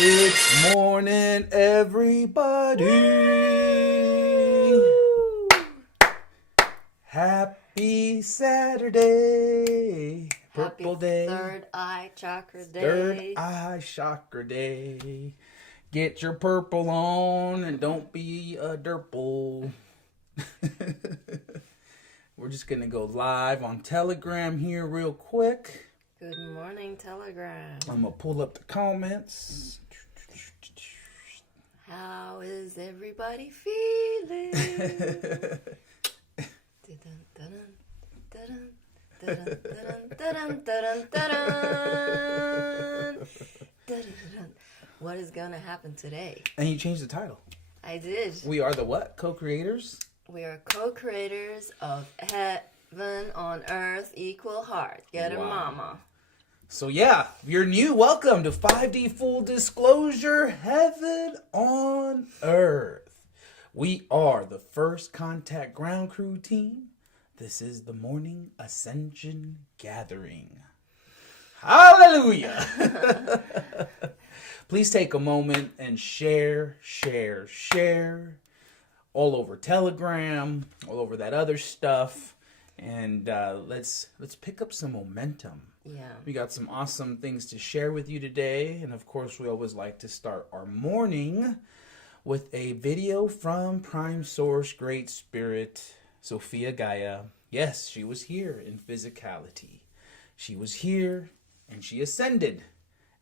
Good morning, everybody. Happy Saturday. Purple Happy Day. Third Eye Chakra Day. Third Eye Chakra Day. Get your purple on and don't be a derple. We're just going to go live on Telegram here real quick. Good morning, Telegram. I'm going to pull up the comments. How is everybody feeling? What is going to happen today? And you changed the title. I did. We are the what? Co-creators? We are co-creators of Heaven on Earth Equal Heart. Get a mama. So yeah, if you're new, welcome to 5D Full Disclosure, Heaven on Earth. We are the first contact ground crew team. This is the morning Ascension gathering. Hallelujah! Please take a moment and share all over Telegram, all over that other stuff, and let's pick up some momentum. Yeah. We got some awesome things to share with you today. And of course, we always like to start our morning with a video from Prime Source Great Spirit, Sophia Gaia. Yes, she was here in physicality. She was here and she ascended.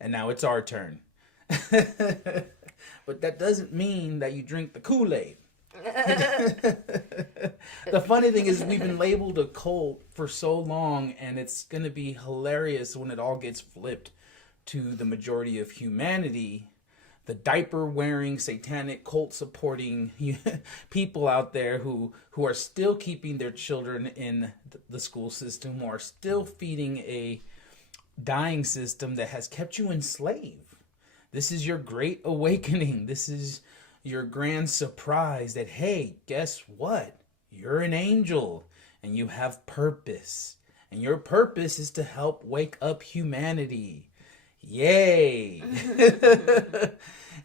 And now it's our turn. But that doesn't mean that you drink the Kool-Aid. The funny thing is we've been labeled a cult for so long, and it's going to be hilarious when it all gets flipped to the majority of humanity, the diaper-wearing, satanic, cult-supporting people out there who are still keeping their children in the school system, who are still feeding a dying system that has kept you enslaved. This is your great awakening. This is your grand surprise that, hey, guess what? You're an angel and you have purpose. And your purpose is to help wake up humanity. Yay!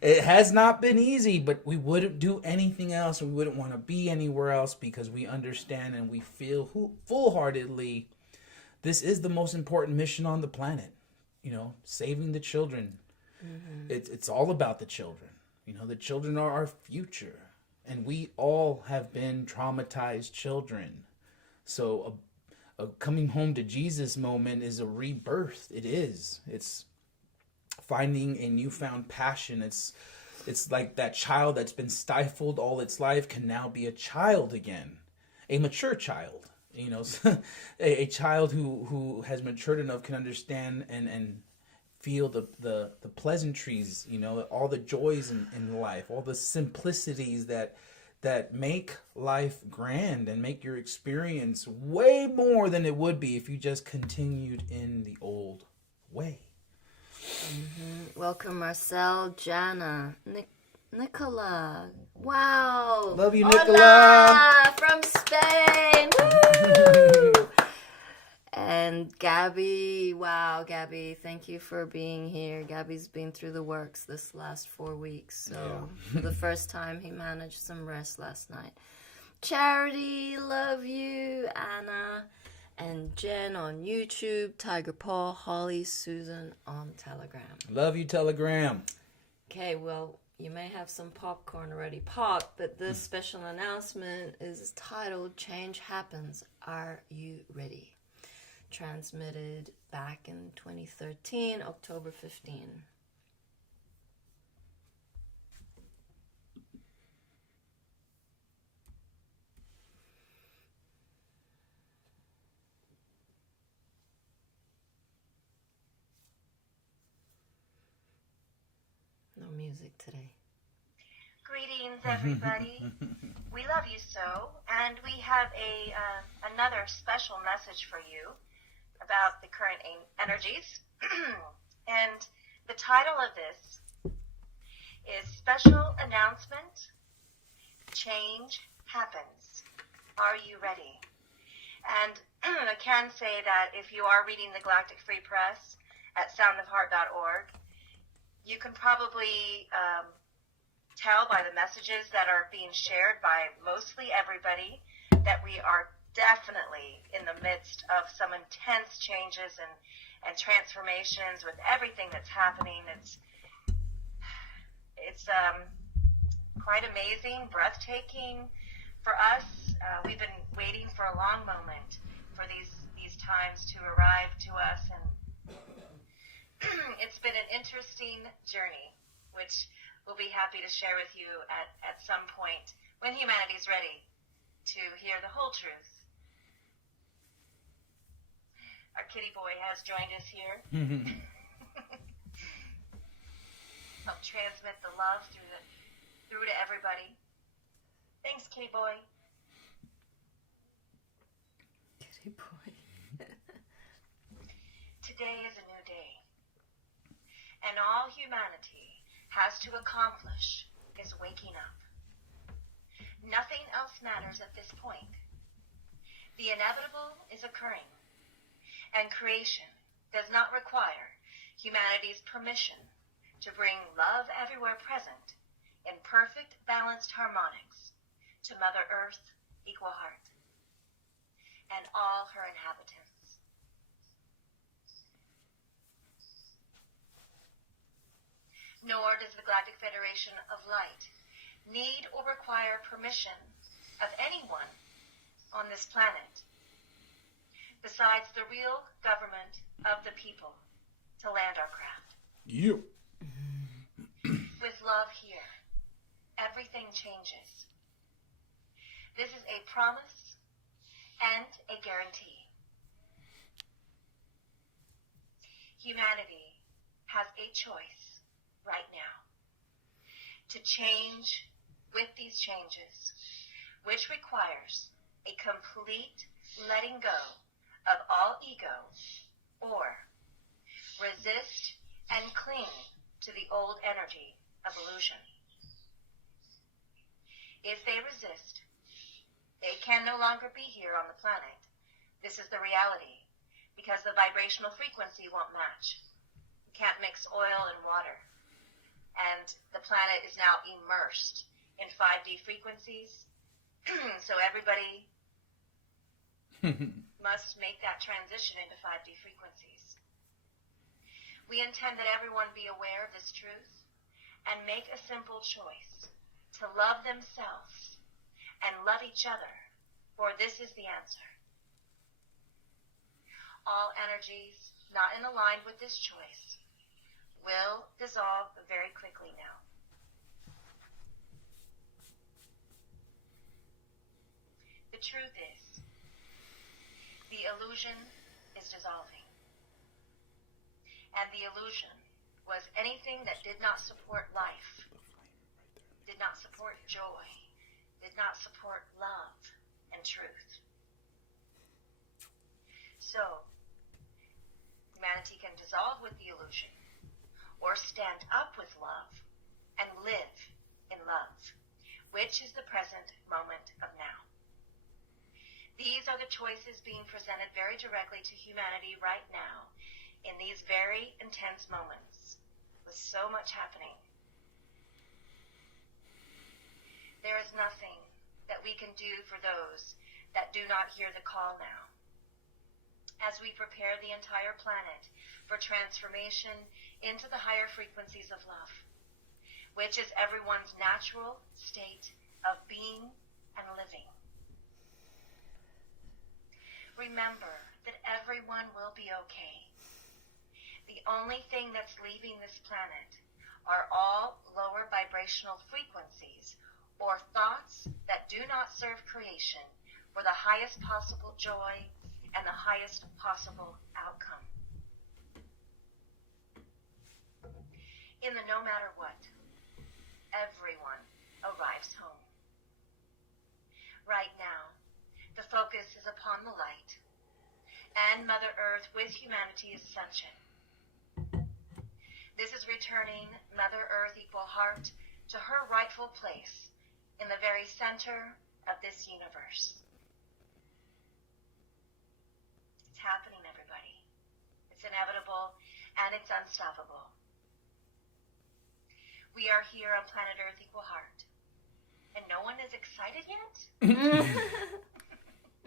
It has not been easy, but we wouldn't do anything else. We wouldn't want to be anywhere else because we understand and we feel full-heartedly this is the most important mission on the planet. You know, saving the children. Mm-hmm. It's all about the children. You know, the children are our future, and we all have been traumatized children. So a coming home to Jesus moment is a rebirth. It is. It's finding a newfound passion. It's like that child that's been stifled all its life can now be a child again, a mature child. You know, a child who has matured enough can understand and feel the pleasantries, you know, all the joys in life, all the simplicities that make life grand and make your experience way more than it would be if you just continued in the old way. Mm-hmm. Welcome, Marcel, Jana, Nicola. Wow. Love you, Nicola. Hola, from Spain. Woo! And Gabby, wow, Gabby, thank you for being here. Gabby's been through the works this last 4 weeks, so for the first time he managed some rest last night. Charity, love you. Anna and Jen on YouTube, Tiger Paul, Holly, Susan on Telegram. Love you, Telegram. Okay, well, you may have some popcorn already popped, but this special announcement is titled Change Happens. Are you ready? Transmitted back in 2013, October 15. No music today. Greetings, everybody. We love you so, and we have another special message for you about the current energies. And the title of this is Special Announcement, Change Happens. Are you ready? And I can say that if you are reading the Galactic Free Press at soundofheart.org, you can probably tell by the messages that are being shared by mostly everybody that we are definitely in the midst of some intense changes and transformations with everything that's happening. It's quite amazing, breathtaking for us. We've been waiting for a long moment for these times to arrive to us, and it's been an interesting journey, which we'll be happy to share with you at some point when humanity's ready to hear the whole truth. Our kitty boy has joined us here. Help transmit the love through to everybody. Thanks, kitty boy. Kitty boy. Today is a new day, and all humanity has to accomplish is waking up. Nothing else matters at this point. The inevitable is occurring, and creation does not require humanity's permission to bring love everywhere present in perfect balanced harmonics to Mother Earth, equal heart, and all her inhabitants. Nor does the Galactic Federation of Light need or require permission of anyone on this planet besides the real government of the people to land our craft. You. With love here, everything changes. This is a promise and a guarantee. Humanity has a choice right now to change with these changes, which requires a complete letting go of all ego, or resist and cling to the old energy of illusion. If they resist, they can no longer be here on the planet. This is the reality, because the vibrational frequency won't match. You can't mix oil and water. And the planet is now immersed in 5D frequencies. So everybody must make that transition into 5D frequencies. We intend that everyone be aware of this truth and make a simple choice to love themselves and love each other, for this is the answer. All energies not in line with this choice will dissolve very quickly now. The truth is, the illusion is dissolving. And the illusion was anything that did not support life, did not support joy, did not support love and truth. So, humanity can dissolve with the illusion, or stand up with love and live in love, which is the present moment of now. These are the choices being presented very directly to humanity right now in these very intense moments with so much happening. There is nothing that we can do for those that do not hear the call now. As we prepare the entire planet for transformation into the higher frequencies of love, which is everyone's natural state of being and living. Remember that everyone will be okay. The only thing that's leaving this planet are all lower vibrational frequencies or thoughts that do not serve creation for the highest possible joy and the highest possible outcome. In the no matter what, everyone arrives home. Right now, the focus is upon the light and Mother Earth with humanity's ascension. This is returning Mother Earth, equal heart, to her rightful place in the very center of this universe. It's happening, everybody. It's inevitable and it's unstoppable. We are here on planet Earth Equal Heart. And no one is excited yet?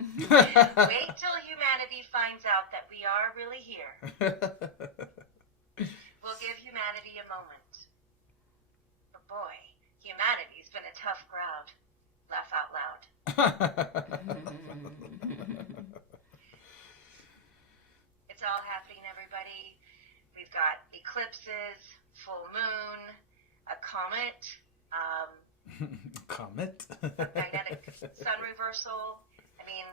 Wait till humanity finds out that we are really here. We'll give humanity a moment. But boy, humanity's been a tough crowd. Laugh out loud. It's all happening, everybody. We've got eclipses, full moon, a comet, Comet? magnetic sun reversal. I mean,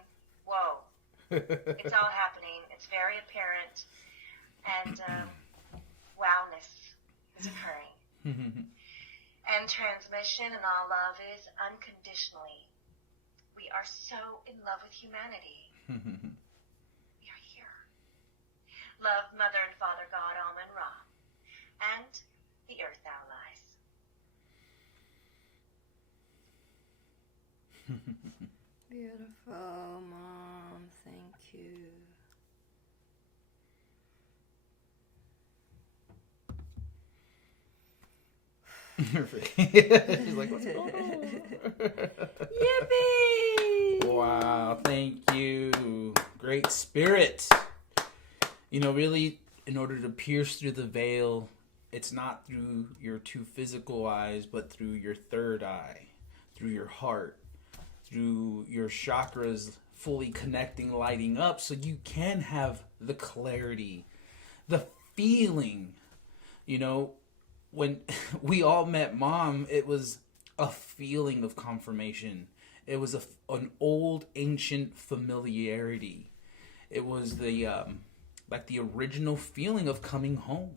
whoa. It's all happening. It's very apparent. And wowness is occurring. And transmission and all love is unconditionally. We are so in love with humanity. We are here. Love Mother and Father God, Amen Ra, and the Earth Allies. Beautiful, Mom. Thank you. She's like, what's going on? Yippee! Wow, thank you. Great spirit. You know, really, in order to pierce through the veil, it's not through your two physical eyes, but through your third eye, through your heart, through your chakras fully connecting, lighting up, so you can have the clarity, the feeling. You know, when we all met Mom, it was a feeling of confirmation. It was an old, ancient familiarity. It was the like the original feeling of coming home.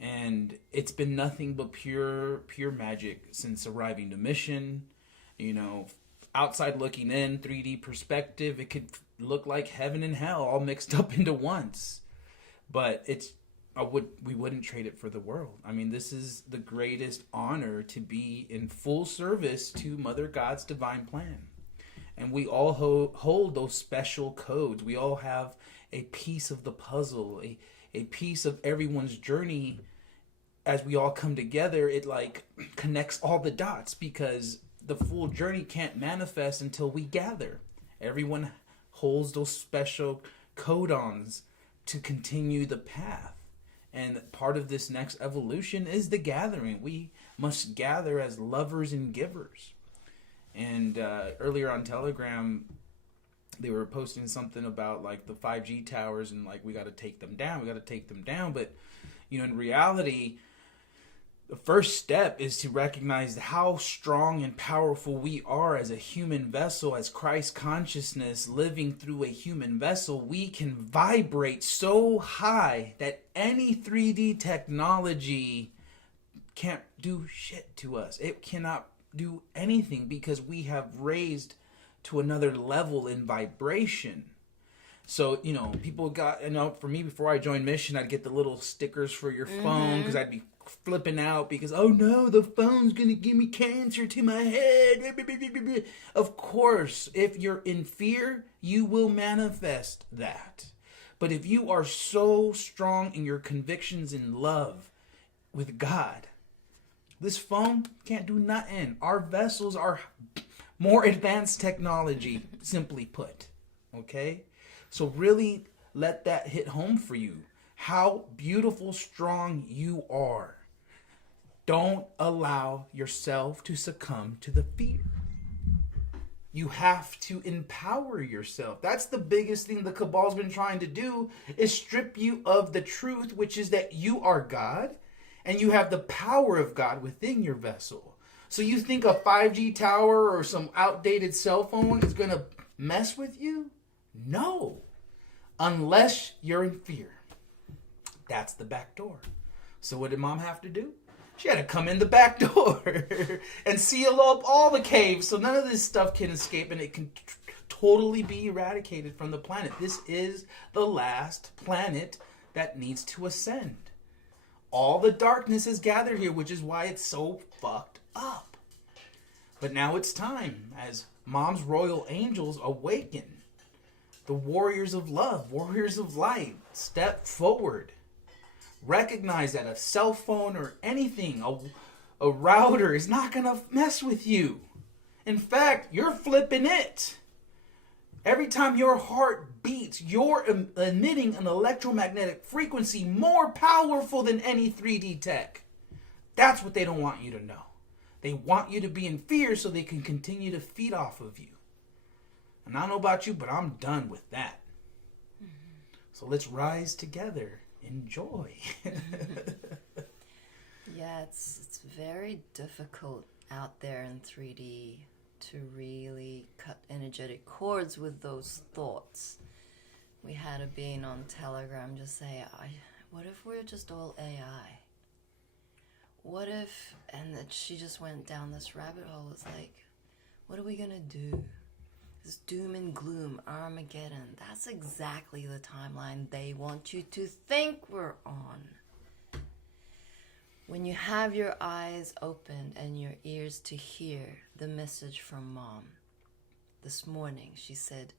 And it's been nothing but pure magic since arriving to mission. You know, outside looking in, 3D perspective, it could look like heaven and hell all mixed up into once. But we wouldn't trade it for the world. I mean, this is the greatest honor, to be in full service to Mother God's divine plan. And we all hold those special codes. We all have a piece of the puzzle, a piece of everyone's journey. As we all come together, it like connects all the dots, because the full journey can't manifest until we gather. Everyone holds those special codons to continue the path. And part of this next evolution is the gathering. We must gather as lovers and givers. And earlier on Telegram, they were posting something about like the 5G towers, and like, we got to take them down. But, you know, in reality, the first step is to recognize how strong and powerful we are as a human vessel, as Christ consciousness living through a human vessel. We can vibrate so high that any 3D technology can't do shit to us. It cannot do anything, because we have raised to another level in vibration. So, you know, people got, you know, for me, before I joined mission, I'd get the little stickers for your phone, because I'd be flipping out because, oh no, the phone's gonna give me cancer to my head. Of course, if you're in fear, you will manifest that. But if you are so strong in your convictions in love with God, this phone can't do nothing. Our vessels are more advanced technology, simply put. Okay? So really let that hit home for you. How beautiful, strong you are. Don't allow yourself to succumb to the fear. You have to empower yourself. That's the biggest thing the Cabal's been trying to do, is strip you of the truth, which is that you are God and you have the power of God within your vessel. So you think a 5G tower or some outdated cell phone is going to mess with you? No. Unless you're in fear. That's the back door. So what did Mom have to do? She had to come in the back door and seal up all the caves so none of this stuff can escape, and it can totally be eradicated from the planet. This is the last planet that needs to ascend. All the darkness is gathered here, which is why it's so fucked up. But now it's time, as Mom's royal angels awaken. The warriors of love, warriors of light, step forward. Recognize that a cell phone or anything, a router is not going to mess with you. In fact, you're flipping it. Every time your heart beats, you're emitting an electromagnetic frequency more powerful than any 3D tech. That's what they don't want you to know. They want you to be in fear so they can continue to feed off of you. And I don't know about you, but I'm done with that. So let's rise together. Enjoy. Yeah, it's very difficult out there in 3D to really cut energetic cords with those thoughts. We had a being on Telegram just say, what if we're just all AI? What if, and then she just went down this rabbit hole. It's like, what are we gonna do? This doom and gloom, Armageddon, that's exactly the timeline they want you to think we're on. When you have your eyes open and your ears to hear the message from Mom, this morning she said,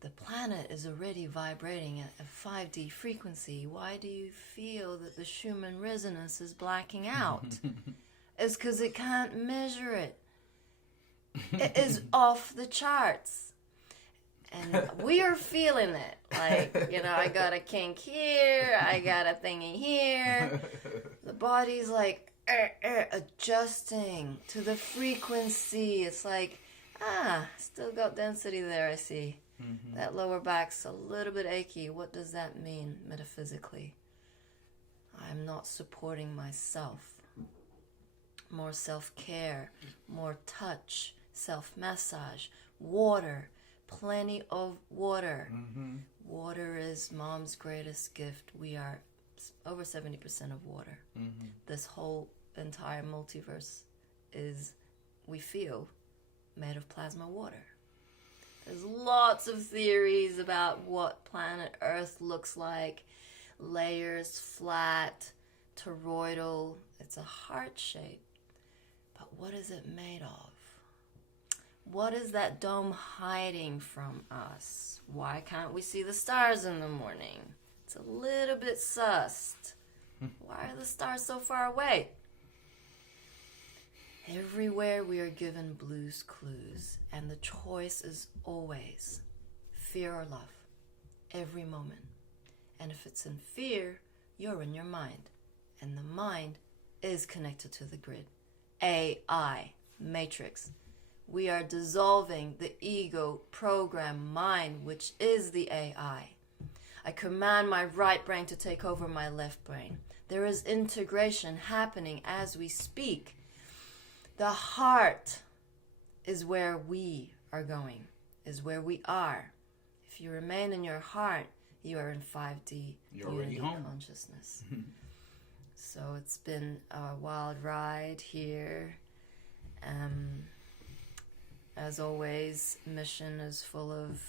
the planet is already vibrating at a 5D frequency. Why do you feel that the Schumann resonance is blacking out? It's because it can't measure it. It is off the charts. And we are feeling it. Like, I got a kink here, I got a thingy here. The body's like adjusting to the frequency. It's like, still got density there, I see. Mm-hmm. That lower back's a little bit achy. What does that mean metaphysically? I'm not supporting myself. More self-care, more touch, self-massage, water, plenty of water. Mm-hmm. Water is Mom's greatest gift. We are over 70% of water. Mm-hmm. This whole entire multiverse is, we feel, made of plasma water. There's lots of theories about what planet Earth looks like. Layers, flat, toroidal. It's a heart shape. But what is it made of? What is that dome hiding from us? Why can't we see the stars in the morning? It's a little bit sussed. Why are the stars so far away? Everywhere we are given blues clues, and the choice is always fear or love, every moment. And if it's in fear, you're in your mind, and the mind is connected to the grid. AI, matrix. We are dissolving the ego program mind, which is the AI. I command my right brain to take over my left brain. There is integration happening as we speak. The heart is where we are going, is where we are. If you remain in your heart, you are in 5D unity consciousness. So it's been a wild ride here. As always, mission is full of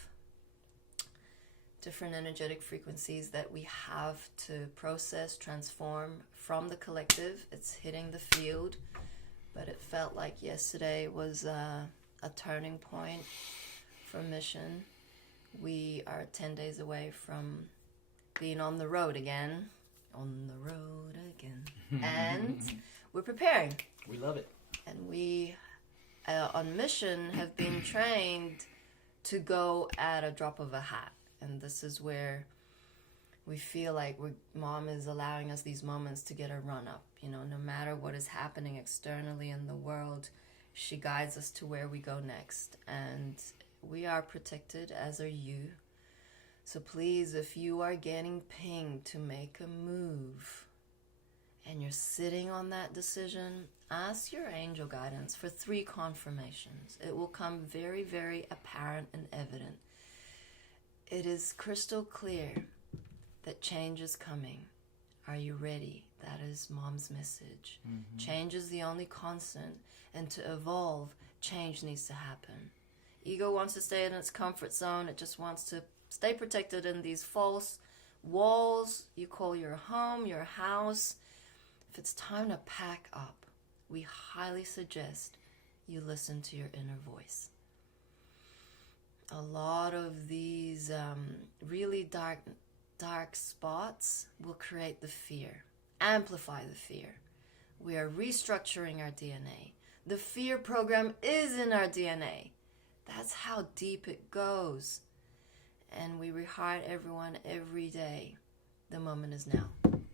different energetic frequencies that we have to process, transform from the collective. It's hitting the field. But it felt like yesterday was a turning point for mission. We are 10 days away from being on the road again. On the road again. And we're preparing. We love it. And we, on mission, have been trained to go at a drop of a hat. And this is where we feel like Mom is allowing us these moments to get a run up. No matter what is happening externally in the world, she guides us to where we go next. And we are protected, as are you. So please, if you are getting pinged to make a move and you're sitting on that decision, ask your angel guidance for 3 confirmations. It will come very, very apparent and evident. It is crystal clear that change is coming. Are you ready? That is Mom's message. Mm-hmm. Change is the only constant, and to evolve, change needs to happen. Ego wants to stay in its comfort zone. It just wants to stay protected in these false walls you call your home, your house. If it's time to pack up, we highly suggest you listen to your inner voice. A lot of these really dark dark spots will create the fear, amplify the fear. We are restructuring our DNA. The fear program is in our DNA. That's how deep it goes. And we rehire everyone every day. The moment is now.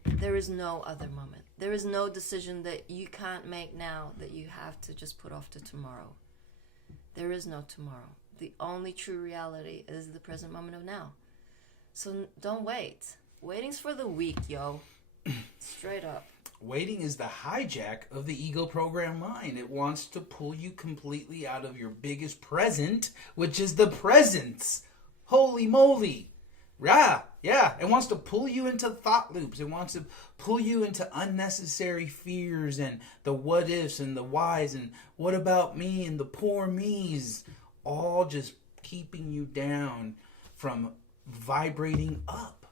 There is no other moment. There is no decision that you can't make now that you have to just put off to tomorrow. There is no tomorrow. The only true reality is the present moment of now. So don't wait. Waiting's for the weak, yo. Straight up. Waiting is the hijack of the ego program mind. It wants to pull you completely out of your biggest present, which is the presence. Holy moly. Yeah. It wants to pull you into thought loops. It wants to pull you into unnecessary fears and the what ifs and the whys and what about me and the poor me's. All just keeping you down from vibrating up.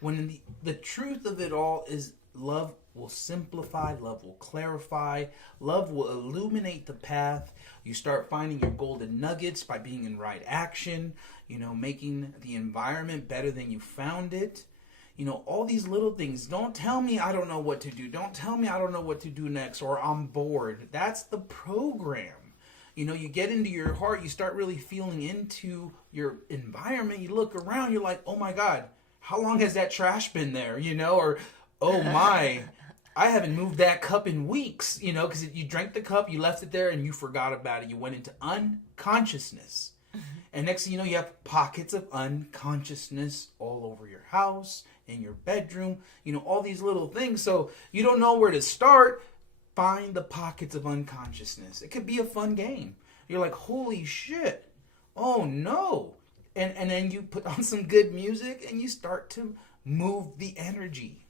When the truth of it all is love will simplify, love will clarify, love will illuminate the path. You start finding your golden nuggets by being in right action, making the environment better than you found it. All these little things. Don't tell me I don't know what to do. Don't tell me I don't know what to do next or I'm bored. That's the program. You get into your heart, you start really feeling into your environment. You look around, you're like, oh my God, how long has that trash been there? Or, oh my, I haven't moved that cup in weeks, because you drank the cup, you left it there, and you forgot about it. You went into unconsciousness. And next thing you know, you have pockets of unconsciousness all over your house, in your bedroom, all these little things. So you don't know where to start. Find the pockets of unconsciousness. It could be a fun game. You're like, holy shit. Oh no. And then you put on some good music and you start to move the energy.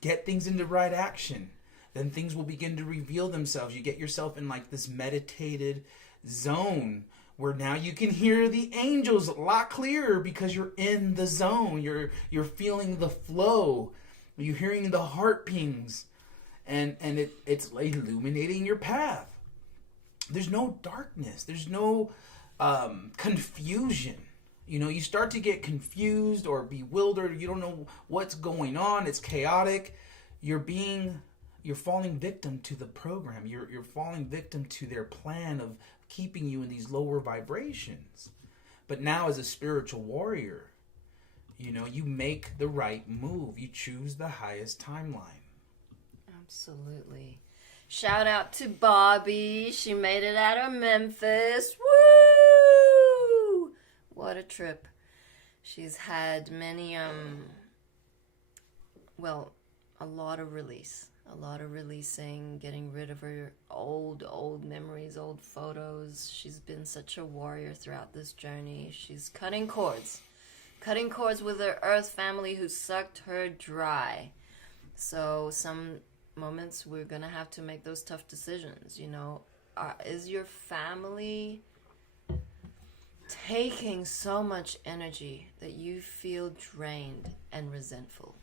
Get things into right action. Then things will begin to reveal themselves. You get yourself in like this meditated zone where now you can hear the angels a lot clearer because you're in the zone. You're feeling the flow. You're hearing the heart pings. And it's illuminating your path. There's no darkness. There's no confusion. You start to get confused or bewildered. You don't know what's going on. It's chaotic. You're falling victim to the program. You're falling victim to their plan of keeping you in these lower vibrations. But now as a spiritual warrior, you make the right move. You choose the highest timeline. Absolutely. Shout out to Bobby. She made it out of Memphis. Woo! What a trip. She's had many, a lot of release. A lot of releasing, getting rid of her old memories, old photos. She's been such a warrior throughout this journey. She's cutting cords with her Earth family who sucked her dry. So some moments we're going to have to make those tough decisions. Is your family taking so much energy that you feel drained and resentful?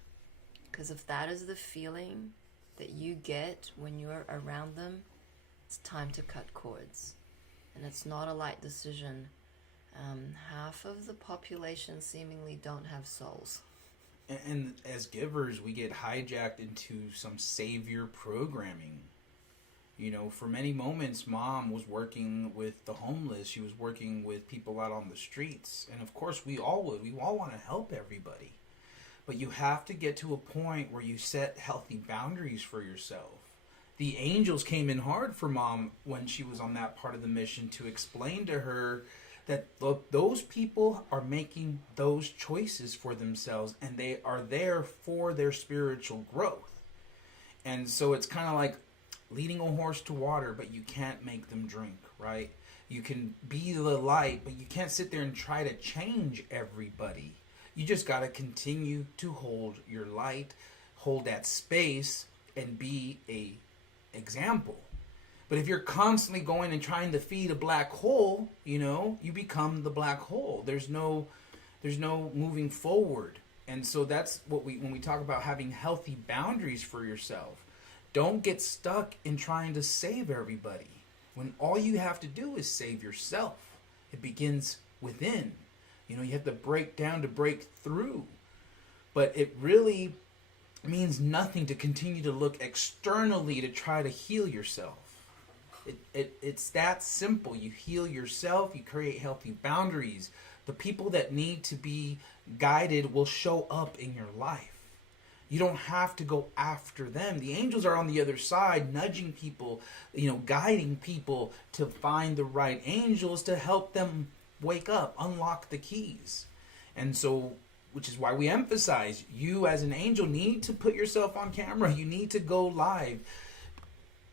Because if that is the feeling that you get when you're around them, it's time to cut cords. And it's not a light decision. Half of the population seemingly don't have souls. And as givers, we get hijacked into some savior programming. For many moments, Mom was working with the homeless. She was working with people out on the streets. And of course, we all would. We all want to help everybody. But you have to get to a point where you set healthy boundaries for yourself. The angels came in hard for Mom when she was on that part of the mission to explain to her that those people are making those choices for themselves and they are there for their spiritual growth. And so it's kind of like leading a horse to water, but you can't make them drink, right? You can be the light, but you can't sit there and try to change everybody. You just got to continue to hold your light, hold that space, and be a example. But if you're constantly going and trying to feed a black hole, you become the black hole. There's no moving forward. And so that's when we talk about having healthy boundaries for yourself. Don't get stuck in trying to save everybody. When all you have to do is save yourself. It begins within. You have to break down to break through. But it really means nothing to continue to look externally to try to heal yourself. It's that simple. You heal yourself, you create healthy boundaries. The people that need to be guided will show up in your life. You don't have to go after them. The angels are on the other side, nudging people, guiding people to find the right angels to help them wake up, unlock the keys. And so, which is why we emphasize, you as an angel need to put yourself on camera. You need to go live.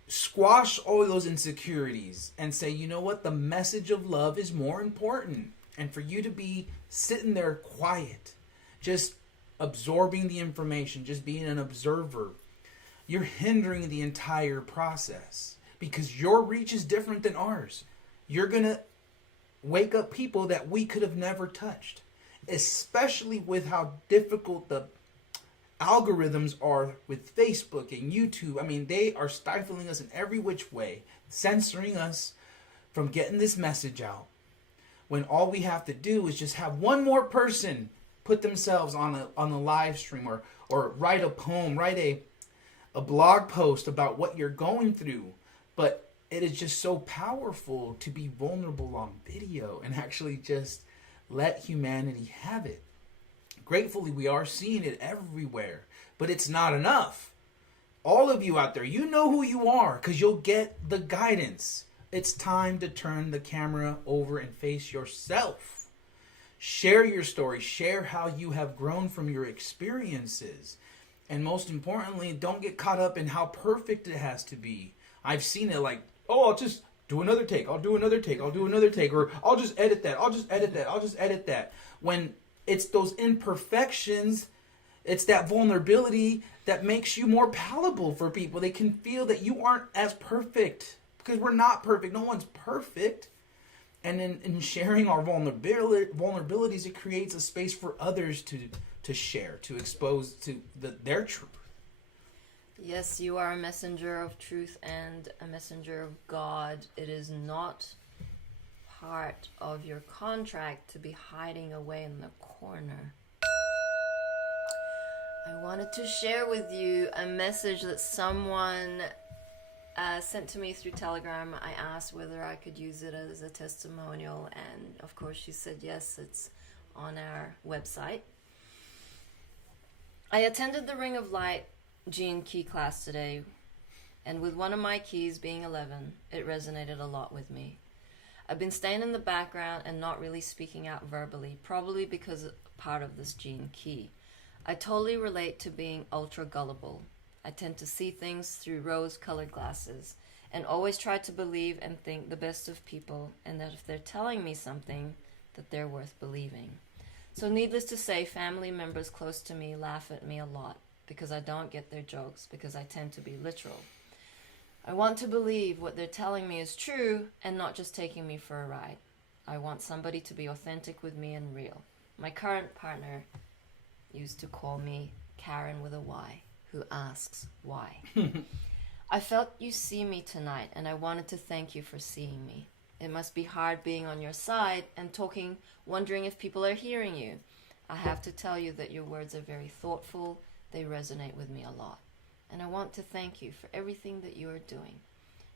Squash all those insecurities and say, you know what? The message of love is more important. And for you to be sitting there quiet, just absorbing the information, just being an observer, you're hindering the entire process because your reach is different than ours. You're going to wake up people that we could have never touched, especially with how difficult the algorithms are with Facebook and YouTube. I mean, they are stifling us in every which way, censoring us from getting this message out. When all we have to do is just have one more person put themselves on a live stream or write a poem, write a blog post about what you're going through. But it is just so powerful to be vulnerable on video and actually just let humanity have it. Gratefully, we are seeing it everywhere, but it's not enough. All of you out there, you know who you are because you'll get the guidance. It's time to turn the camera over and face yourself. Share your story. Share how you have grown from your experiences. And most importantly, don't get caught up in how perfect it has to be. I've seen it like, oh, I'll just do another take. I'll do another take. I'll do another take. Or I'll just edit that. I'll just edit that. I'll just edit that. When it's those imperfections, it's that vulnerability that makes you more palatable for people. They can feel that you aren't as perfect because we're not perfect. No one's perfect. And in sharing our vulnerabilities, it creates a space for others to share, to expose to their truth. Yes, you are a messenger of truth and a messenger of God. It is not part of your contract to be hiding away in the corner. I wanted to share with you a message that someone sent to me through Telegram. I asked whether I could use it as a testimonial, and of course she said yes. It's on our website. I attended the Ring of Light Gene Key class today, and with one of my keys being 11, it resonated a lot with me. I've been staying in the background and not really speaking out verbally, probably because part of this Gene Key. I totally relate to being ultra gullible. I tend to see things through rose-colored glasses and always try to believe and think the best of people, and that if they're telling me something, that they're worth believing. So needless to say, family members close to me laugh at me a lot because I don't get their jokes, because I tend to be literal. I want to believe what they're telling me is true and not just taking me for a ride. I want somebody to be authentic with me and real. My current partner used to call me Karen with a Y, who asks why. I felt you see me tonight, and I wanted to thank you for seeing me. It must be hard being on your side and talking, wondering if people are hearing you. I have to tell you that your words are very thoughtful. They resonate with me a lot. And I want to thank you for everything that you are doing.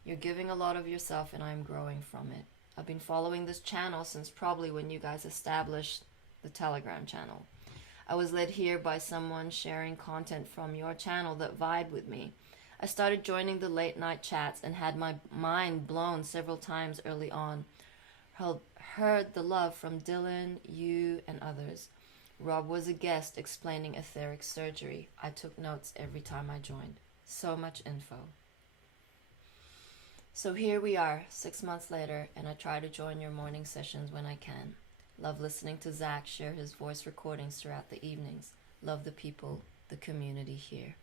You're giving a lot of yourself, and I'm growing from it. I've been following this channel since probably when you guys established the Telegram channel. I was led here by someone sharing content from your channel that vibed with me. I started joining the late night chats and had my mind blown several times early on. Heard the love from Dylan, you, and others. Rob was a guest explaining etheric surgery. I took notes every time I joined. So much info. So here we are, 6 months later, and I try to join your morning sessions when I can. Love listening to Zach share his voice recordings throughout the evenings. Love the people, the community here.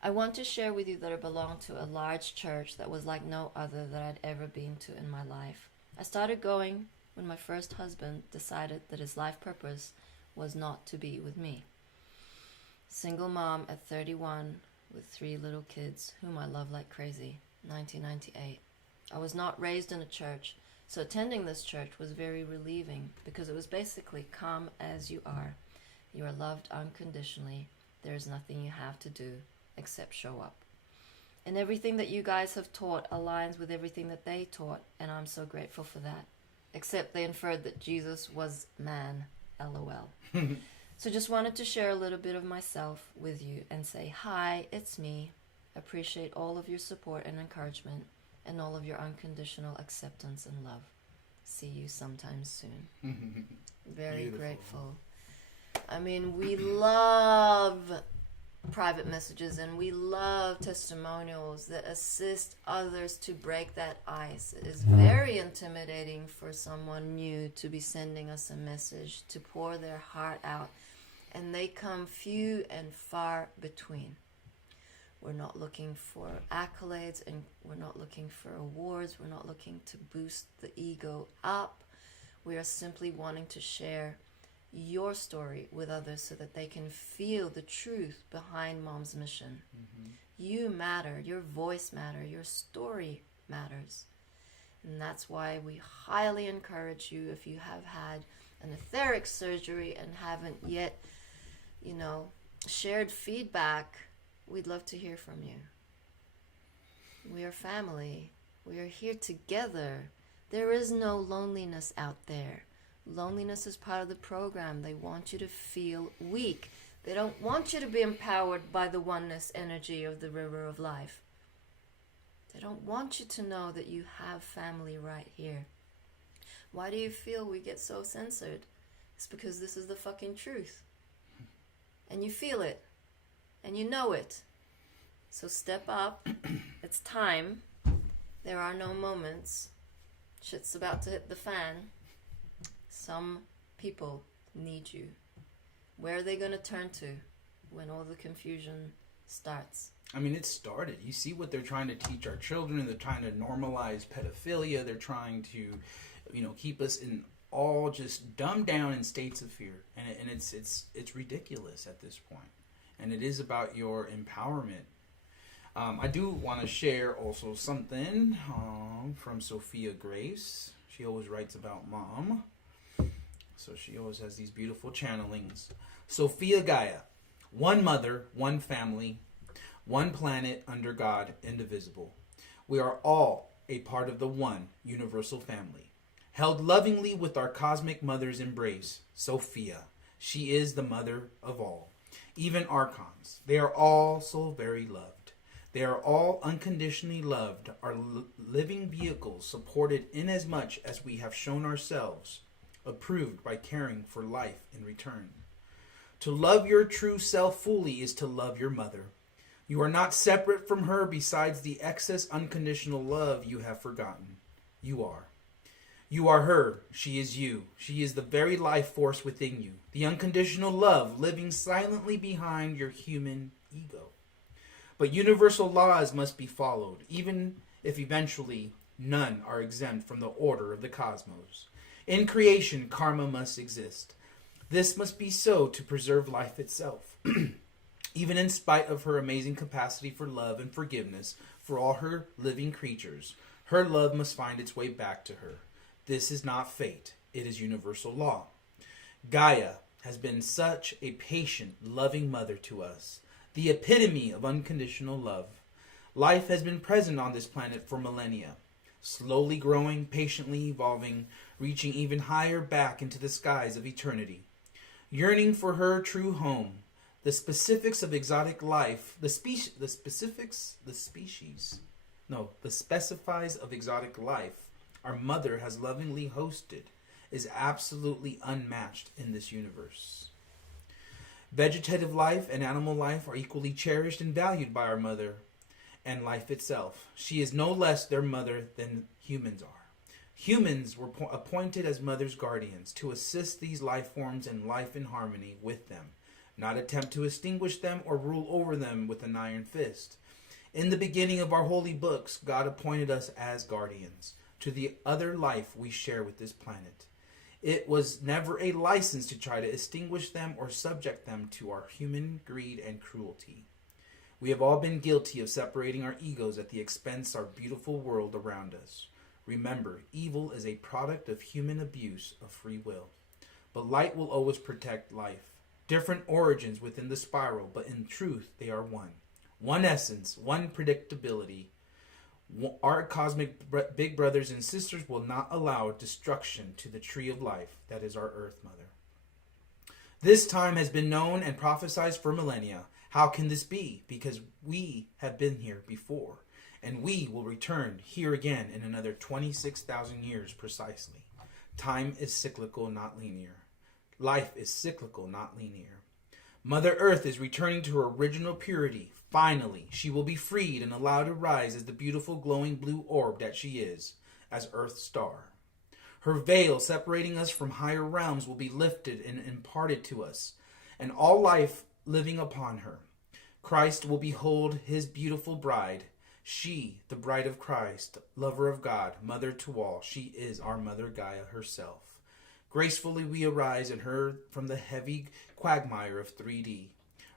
I want to share with you that I belong to a large church that was like no other that I'd ever been to in my life. I started going when my first husband decided that his life purpose was not to be with me. Single mom at 31 with 3 little kids whom I love like crazy. 1998. I was not raised in a church, so attending this church was very relieving because it was basically come as you are. You are loved unconditionally. There is nothing you have to do except show up. And everything that you guys have taught aligns with everything that they taught, and I'm so grateful for that. Except they inferred that Jesus was man, LOL. So just wanted to share a little bit of myself with you and say, hi, it's me. Appreciate all of your support and encouragement and all of your unconditional acceptance and love. See you sometime soon. Very Beautiful. Grateful. I mean, we love private messages and we love testimonials that assist others to break that ice. It is very intimidating for someone new to be sending us a message, to pour their heart out, and they come few and far between. We're not looking for accolades and we're not looking for awards. We're not looking to boost the ego up. We are simply wanting to share your story with others so that they can feel the truth behind Mom's mission. You matter, your voice matters, your story matters. And that's why we highly encourage you, if you have had an etheric surgery and haven't yet, shared feedback, we'd love to hear from you. We are family. We are here together. There is no loneliness out there. Loneliness is part of the program. They want you to feel weak. They don't want you to be empowered by the oneness energy of the river of life. They don't want you to know that you have family right here. Why do you feel we get so censored? It's because this is the fucking truth. And you feel it. And you know it. So step up. It's time. There are no moments. Shit's about to hit the fan. Some people need you. Where are they going to turn to when all the confusion starts? I mean, it started. You see what they're trying to teach our children. They're trying to normalize pedophilia. They're trying to, keep us in all just dumbed down in states of fear. And it's ridiculous at this point. And it is about your empowerment. I do want to share also something from Sophia Grace. She always writes about Mom. So she always has these beautiful channelings. Sophia Gaia. One mother, one family, one planet under God, indivisible. We are all a part of the one universal family. Held lovingly with our cosmic mother's embrace, Sophia. She is the mother of all. Even archons. They are all so very loved. They are all unconditionally loved, are living vehicles supported inasmuch as we have shown ourselves approved by caring for life in return. To love your true self fully is to love your mother. You are not separate from her besides the excess unconditional love you have forgotten. You are. You are her. She is you. She is the very life force within you. The unconditional love living silently behind your human ego. But universal laws must be followed, even if eventually none are exempt from the order of the cosmos. In creation, karma must exist. This must be so to preserve life itself. Even in spite of her amazing capacity for love and forgiveness for all her living creatures, her love must find its way back to her. This is not fate. It is universal law. Gaia has been such a patient, loving mother to us, the epitome of unconditional love. Life has been present on this planet for millennia, slowly growing, patiently evolving, reaching even higher back into the skies of eternity. Yearning for her true home, the specifics of exotic life, the specifies of exotic life our mother has lovingly hosted is absolutely unmatched in this universe. Vegetative life and animal life are equally cherished and valued by our mother and life itself. She is no less their mother than humans are. Humans were appointed as mother's guardians to assist these life forms in life in harmony with them, not attempt to extinguish them or rule over them with an iron fist. In the beginning of our holy books, God appointed us as guardians to the other life we share with this planet. It was never a license to try to extinguish them or subject them to our human greed and cruelty. We have all been guilty of separating our egos at the expense of our beautiful world around us. Remember, evil is a product of human abuse of free will. But light will always protect life. different origins within the spiral, but in truth they are one. One essence, one predictability. Our cosmic big brothers and sisters will not allow destruction to the tree of life that is our Earth Mother. This time has been known and prophesied for millennia. How can this be? Because we have been here before, and we will return here again in another 26,000 years precisely. Time is cyclical, not linear. Life is cyclical, not linear. Mother Earth is returning to her original purity. Finally, she will be freed and allowed to rise as the beautiful glowing blue orb that she is, as Earth's star. Her veil separating us from higher realms will be lifted and imparted to us, and all life living upon her. Christ will behold his beautiful bride. She, the bride of Christ, lover of God, mother to all. She is our Mother Gaia herself. Gracefully we arise in her from the heavy quagmire of 3D,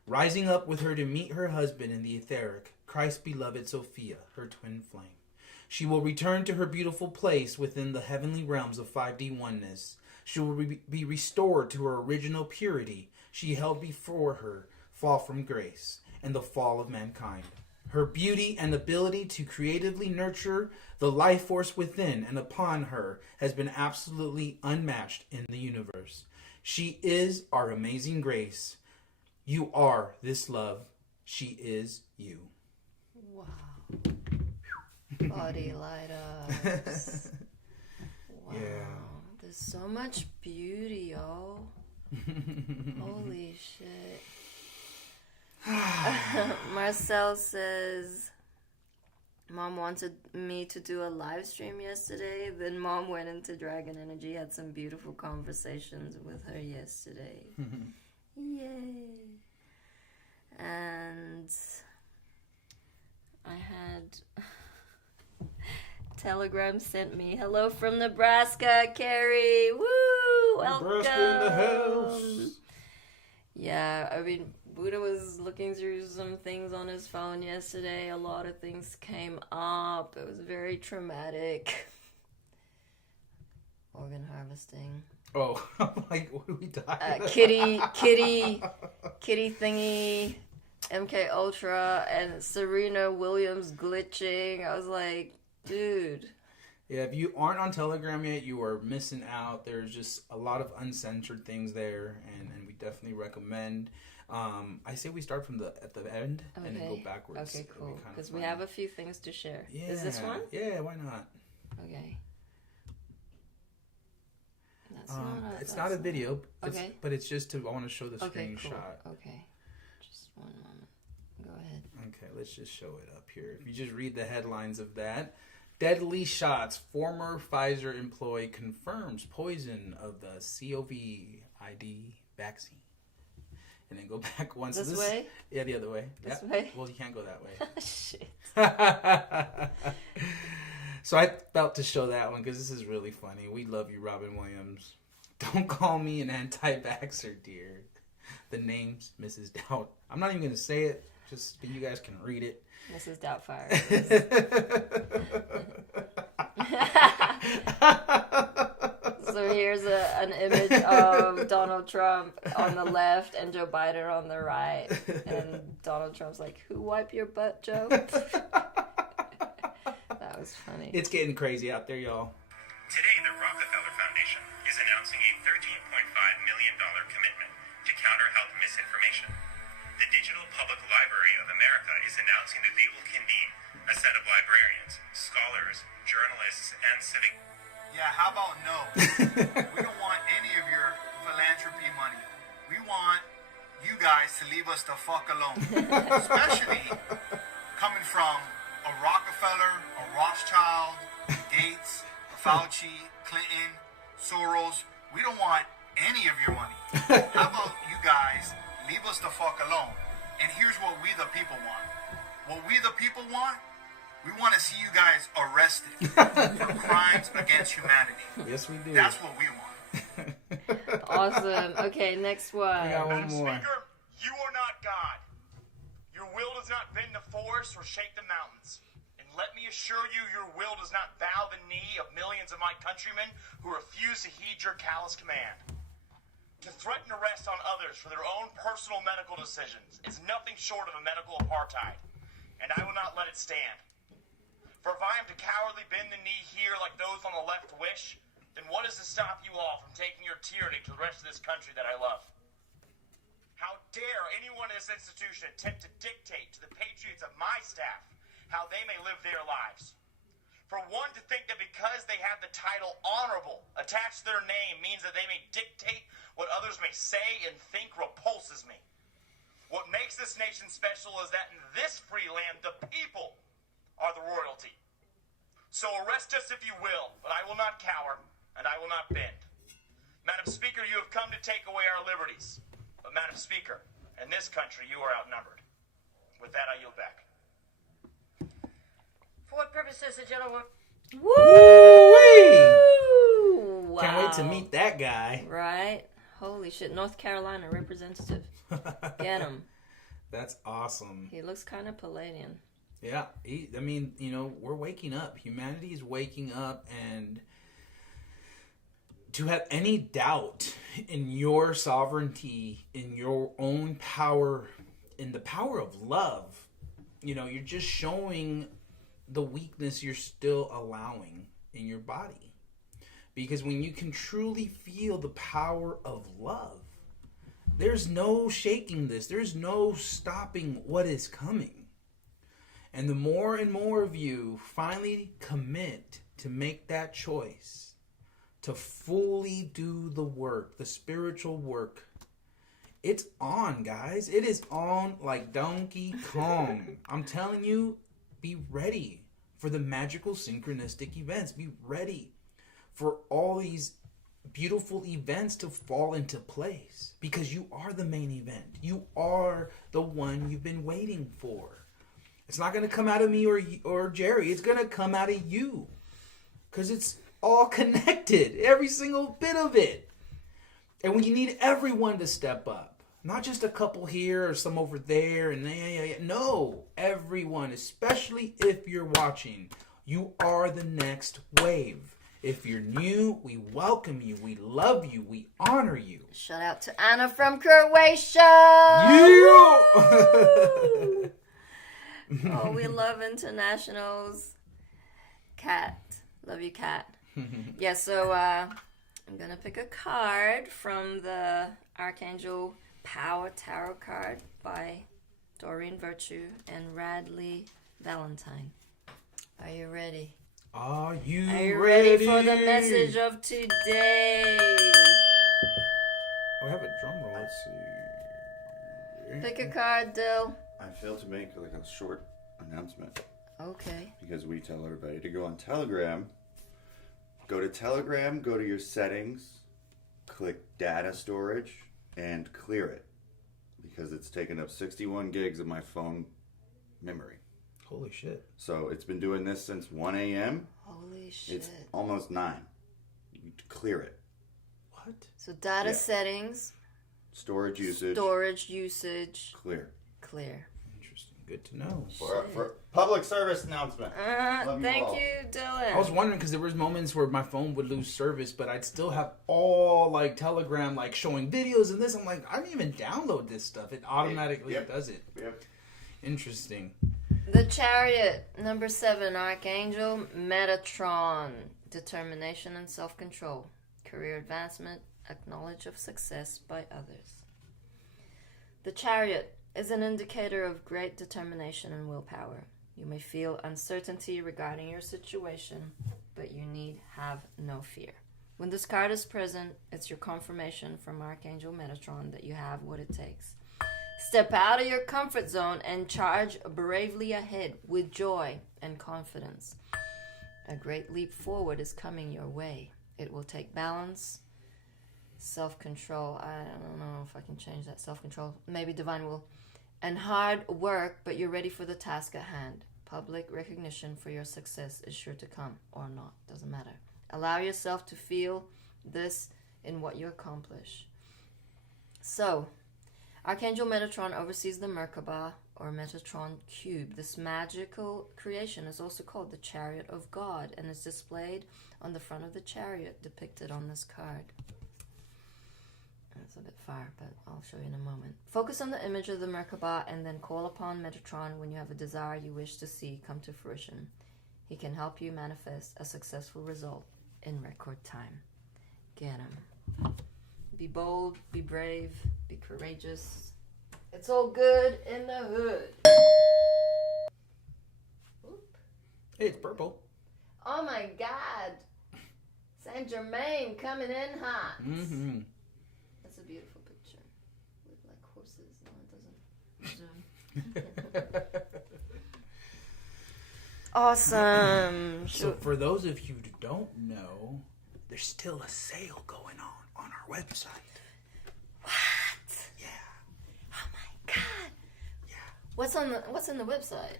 rising up with her to meet her husband in the etheric, Christ's beloved Sophia, her twin flame. She will return to her beautiful place within the heavenly realms of 5D oneness. She will be restored to her original purity she held before her fall from grace and the fall of mankind. Her beauty and ability to creatively nurture the life force within and upon her has been absolutely unmatched in the universe. She is our amazing grace. You are this love. She is you. Wow. Body light ups. Wow. Yeah. There's so much beauty, y'all. Holy shit. Marcel says, Mom wanted me to do a live stream yesterday. Then Mom went into Dragon Energy, had some beautiful conversations with her yesterday. Yay. And I had Telegram sent me, hello from Nebraska, Carrie. Woo! Welcome. Nebraska in the house. Yeah, I mean, Buddha was looking through some things on his phone yesterday. A lot of things came up. It was very traumatic. Organ harvesting. Oh, I'm like, what are we talking Kitty thingy, MK Ultra, and Serena Williams glitching. I was like, dude. Yeah, if you aren't on Telegram yet, you are missing out. There's just a lot of uncensored things there, and we definitely recommend. I say we start from at the end and then go backwards. Okay, cool. Because we have a few things to share. Yeah. Is this one? Yeah, why not? Okay. It's not a video. Okay. But it's just I want to show the screenshot. Cool. Okay. Just one moment. Go ahead. Okay, let's just show it up here. If you just read the headlines of that. Deadly shots. Former Pfizer employee confirms poison of the COVID vaccine. And then go back once. This way? Yeah, the other way. This way? Well, you can't go that way. Shit. So I felt to show that one because this is really funny. We love you, Robin Williams. Don't call me an anti-vaxxer, dear. The name's Mrs. Doubt. I'm not even going to say it. Just so you guys can read it. Mrs. Doubtfire. So here's an image of Donald Trump on the left and Joe Biden on the right. And Donald Trump's like, who wiped your butt, Joe? That was funny. It's getting crazy out there, y'all. Today, the Rockefeller Foundation is announcing a $13.5 million commitment to counter health misinformation. The Digital Public Library of America is announcing that they will convene a set of librarians, scholars, journalists, and civic... Yeah, how about no? We don't want any of your philanthropy money. We want you guys to leave us the fuck alone. Especially coming from a Rockefeller, a Rothschild, a Gates, a Fauci, Clinton, Soros. We don't want any of your money. How about you guys leave us the fuck alone? And here's what we the people want. What we the people want, we want to see you guys arrested for crimes against humanity. Yes, we do. That's what we want. Awesome. Okay, next one. We got one Madam more. Speaker, you are not God. Your will does not bend the forest or shake the mountains. And let me assure you, your will does not bow the knee of millions of my countrymen who refuse to heed your callous command. To threaten arrest on others for their own personal medical decisions is nothing short of a medical apartheid, and I will not let it stand. For if I am to cowardly bend the knee here like those on the left wish, then what is to stop you all from taking your tyranny to the rest of this country that I love? How dare anyone in this institution attempt to dictate to the patriots of my staff how they may live their lives? For one to think that because they have the title honorable attached to their name means that they may dictate what others may say and think repulses me. What makes this nation special is that in this free land, the people are the royalty. So arrest us if you will, but I will not cower, and I will not bend. Madam Speaker, you have come to take away our liberties. But Madam Speaker, in this country, you are outnumbered. With that, I yield back. For what purposes the gentleman? Woo-wee! Wow. Can't wait to meet that guy. Right? Holy shit. North Carolina representative. Get him. That's awesome. He looks kind of Palladian. Yeah, we're waking up. Humanity is waking up, and to have any doubt in your sovereignty, in your own power, in the power of love, you're just showing the weakness you're still allowing in your body. Because when you can truly feel the power of love, there's no shaking this. There's no stopping what is coming. And the more and more of you finally commit to make that choice, to fully do the work, the spiritual work, it's on, guys. It is on like Donkey Kong. I'm telling you, be ready for the magical synchronistic events. Be ready for all these beautiful events to fall into place, because you are the main event. You are the one you've been waiting for. It's not going to come out of me or Jerry. It's going to come out of you, because it's all connected, every single bit of it. And we need everyone to step up. Not just a couple here or some over there. No, everyone, especially if you're watching. You are the next wave. If you're new, we welcome you. We love you. We honor you. Shout out to Anna from Croatia. Yeah! Oh, we love internationals. Kat. Love you, Kat. Yeah, so I'm going to pick a card from the Archangel Power Tarot card by Doreen Virtue and Radley Valentine. Are you ready? Are you ready for the message of today? Oh, I have a drum roll. Let's see. Pick a card, Dill. I failed to make like a short announcement Okay. because we tell everybody to go on Telegram. Go to Telegram, go to your settings, click data storage, and clear it, because it's taken up 61 gigs of my phone memory. Holy shit. So it's been doing this since 1 a.m. Holy shit. It's almost 9. You clear it. What? So data Yeah. settings, Storage usage, storage usage, clear. clear. Interesting. Good to know. For public service announcement. Love you Thank all. you, Dylan. I was wondering, because there was moments where my phone would lose service, but I'd still have all like Telegram like showing videos and this. I'm like, I didn't even download this stuff. It automatically Yep. does it. Yep. Interesting. The Chariot, number 7, Archangel Metatron. Determination and self-control. Career advancement. Acknowledge of success by others. The Chariot is an indicator of great determination and willpower. You may feel uncertainty regarding your situation, but you need have no fear. When this card is present, it's your confirmation from Archangel Metatron that you have what it takes. Step out of your comfort zone and charge bravely ahead with joy and confidence. A great leap forward is coming your way. It will take balance, self-control. I don't know if I can change that. Self-control. Maybe divine will. And hard work, but you're ready for the task at hand. Public recognition for your success is sure to come, or not. Doesn't matter. Allow yourself to feel this in what you accomplish. So, Archangel Metatron oversees the Merkaba, or Metatron Cube. This magical creation is also called the Chariot of God, and is displayed on the front of the chariot depicted on this card. That's a bit far, but I'll show you in a moment. Focus on the image of the Merkaba and then call upon Metatron when you have a desire you wish to see come to fruition. He can help you manifest a successful result in record time. Get him. Be bold, be brave, be courageous. It's all good in the hood. Oop. Hey, it's purple. Oh my God. Saint Germain coming in hot. Mm-hmm. That's a beautiful picture. With like horses. No, it doesn't. Awesome. So for those of you who don't know, there's still a sale going on our website. What? Yeah. Oh my God. Yeah. What's in the website?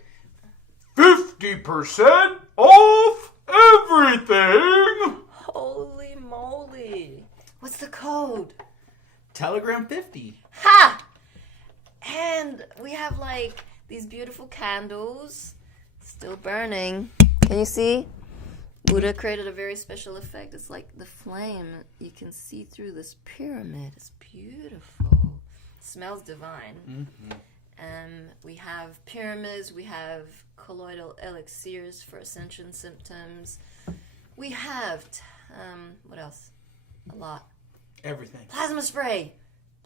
50% off everything! Holy moly. What's the code? Telegram 50. Ha! And we have like these beautiful candles still burning. Can you see? Buddha created a very special effect. It's like the flame. You can see through this pyramid. It's beautiful. It smells divine. Mm-hmm. We have pyramids. We have colloidal elixirs for ascension symptoms. We have, what else? A lot. Everything. Plasma spray.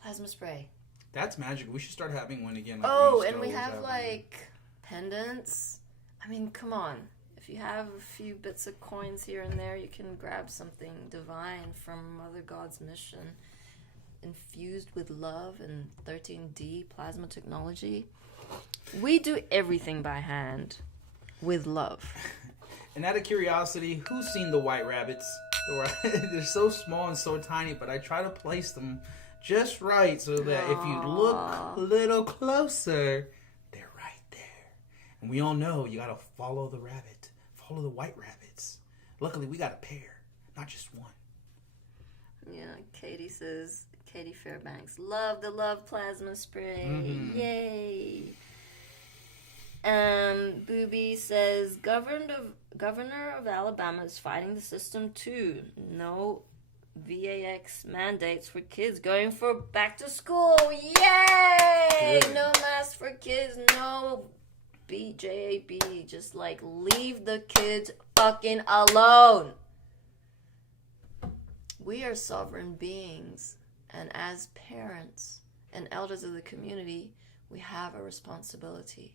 Plasma spray. That's magic. We should start having one again. Like Oh, we used and to we always have one. like pendants. I mean, come on. If you have a few bits of coins here and there, you can grab something divine from Mother God's mission. Infused with love and 13D plasma technology. We do everything by hand with love. And out of curiosity, who's seen the white rabbits? They're so small and so tiny, but I try to place them just right so that if you look a little closer, they're right there. And we all know you gotta follow the rabbit. Follow the white rabbits. Luckily, we got a pair, not just one. Yeah, Katie says, Katie Fairbanks, love the love plasma spray. Mm-hmm. Yay. Booby says, Governor of Alabama is fighting the system too. No VAX mandates for kids going for back to school. Yay! Good. No mask for kids. No BJAB. Just like leave the kids fucking alone. We are sovereign beings, and as parents and elders of the community, we have a responsibility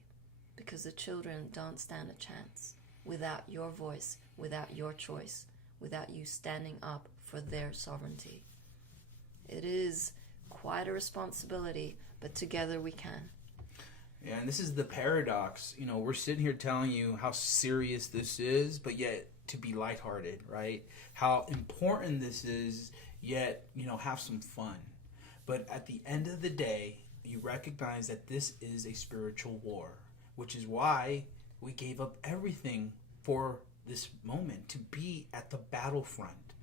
because the children don't stand a chance without your voice, without your choice, without you standing up for their sovereignty. It is quite a responsibility, but together we can. Yeah, and this is the paradox. You know, we're sitting here telling you how serious this is, but yet to be lighthearted, right? How important this is, yet, you know, have some fun. But at the end of the day, you recognize that this is a spiritual war, which is why we gave up everything for this moment, to be at the battlefront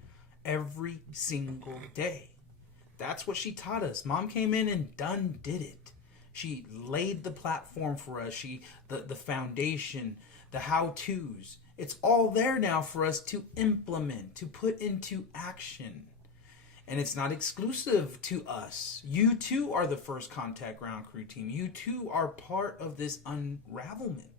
every single day. That's what she taught us. Mom came in and done did it. She laid the platform for us. The foundation, the how-tos. It's all there now for us to implement, to put into action. And it's not exclusive to us. You too are the First Contact Ground Crew team. You too are part of this unravelment.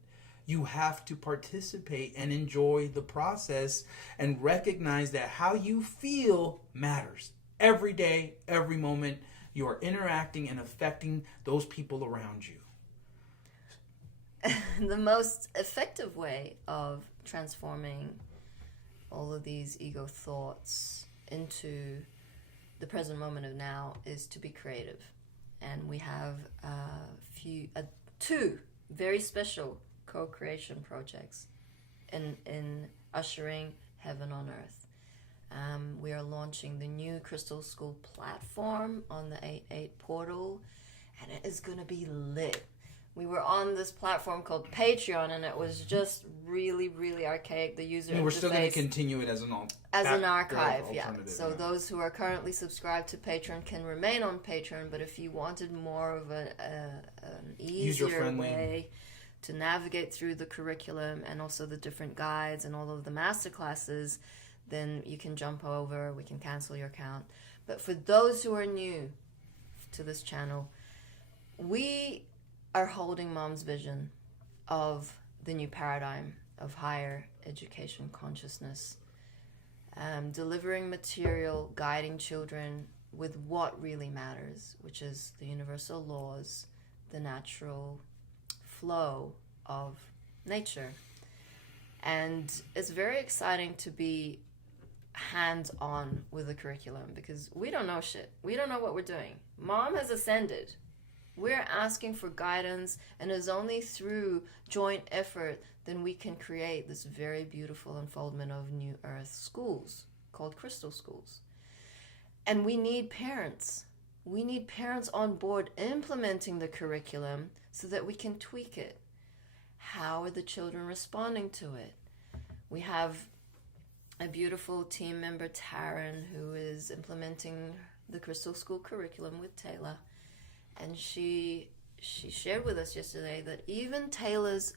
You have to participate and enjoy the process and recognize that how you feel matters. Every day, every moment, you are interacting and affecting those people around you. The most effective way of transforming all of these ego thoughts into the present moment of now is to be creative. And we have two very special co-creation projects in ushering heaven on earth. We are launching the new Crystal School platform on the 8/8 portal, and it is going to be lit. We were on this platform called Patreon, and it was just really, really archaic. The user And we're still going to interface continue it as an archive, yeah. alternative, So those who are currently subscribed to Patreon can remain on Patreon, but if you wanted more of an easier User-friendly way to navigate through the curriculum and also the different guides and all of the master classes, then you can jump over. We can cancel your account. But for those who are new to this channel, we are holding Mom's vision of the new paradigm of higher education consciousness, delivering material, guiding children with what really matters, which is the universal laws, the natural flow of nature. And it's very exciting to be hands-on with the curriculum because we don't know shit. We don't know what we're doing. Mom has ascended. We're asking for guidance, and it's only through joint effort then we can create this very beautiful unfoldment of New Earth schools called crystal schools. And we need parents. We need parents on board implementing the curriculum so that we can tweak it. How are the children responding to it? We have a beautiful team member, Taryn, who is implementing the crystal school curriculum with Taylor. And she shared with us yesterday that even Taylor's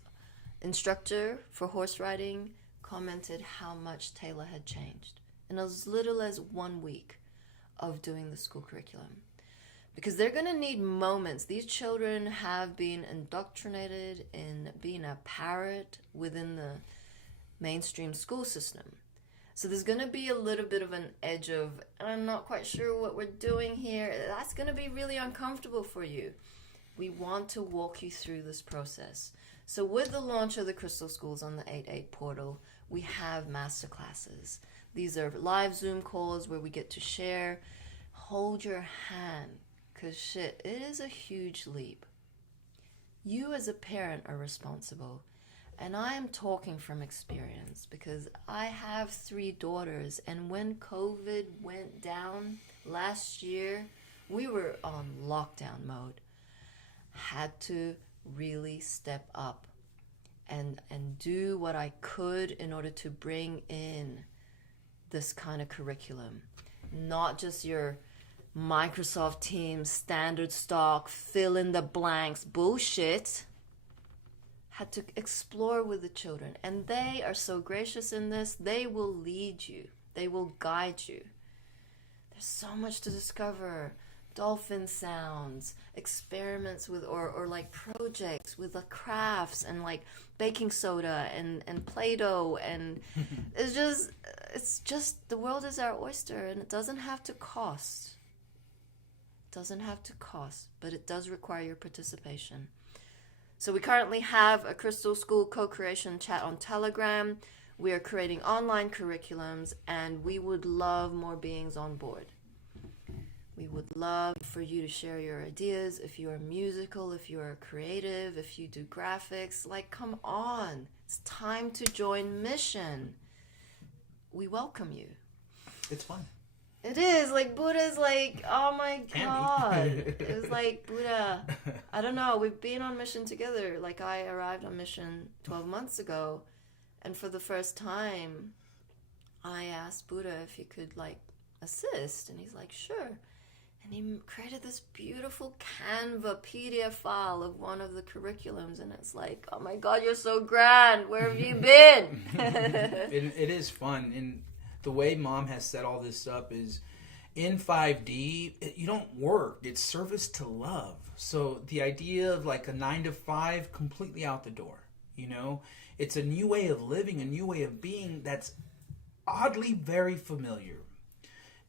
instructor for horse riding commented how much Taylor had changed in as little as 1 week of doing the school curriculum. Because they're going to need moments. These children have been indoctrinated in being a parrot within the mainstream school system. So there's going to be a little bit of an edge of, I'm not quite sure what we're doing here. That's going to be really uncomfortable for you. We want to walk you through this process. So with the launch of the Crystal Schools on the 8/8 portal, we have masterclasses. These are live Zoom calls where we get to share, hold your hand, because shit, it is a huge leap. You as a parent are responsible. And I am talking from experience because I have 3 daughters, and when COVID went down last year, we were on lockdown mode. Had to really step up and do what I could in order to bring in this kind of curriculum. Not just your Microsoft Teams standard stock, fill in the blanks bullshit. Had to explore with the children, and they are so gracious in this. They will lead you, they will guide you. There's so much to discover. Dolphin sounds, experiments with or like projects with the crafts and like baking soda and Play-Doh, and it's just the world is our oyster, and it doesn't have to cost. It doesn't have to cost, but it does require your participation. So we currently have a Crystal School co-creation chat on Telegram. We are creating online curriculums, and we would love more beings on board. We would love for you to share your ideas. If you are musical, if you are creative, if you do graphics, like, come on. It's time to join Mission. We welcome you. It's fun. It is. Like, Buddha's like, oh my God. It was like, Buddha, I don't know. We've been on mission together. Like, I arrived on mission 12 months ago. And for the first time, I asked Buddha if he could, like, assist. And he's like, sure. And he created this beautiful Canva PDF file of one of the curriculums. And it's like, oh my God, you're so grand. Where have you been? It is fun. And the way Mom has set all this up is in 5D, you don't work. It's service to love. So the idea of like a 9 to 5, completely out the door. You know, it's a new way of living, a new way of being that's oddly very familiar.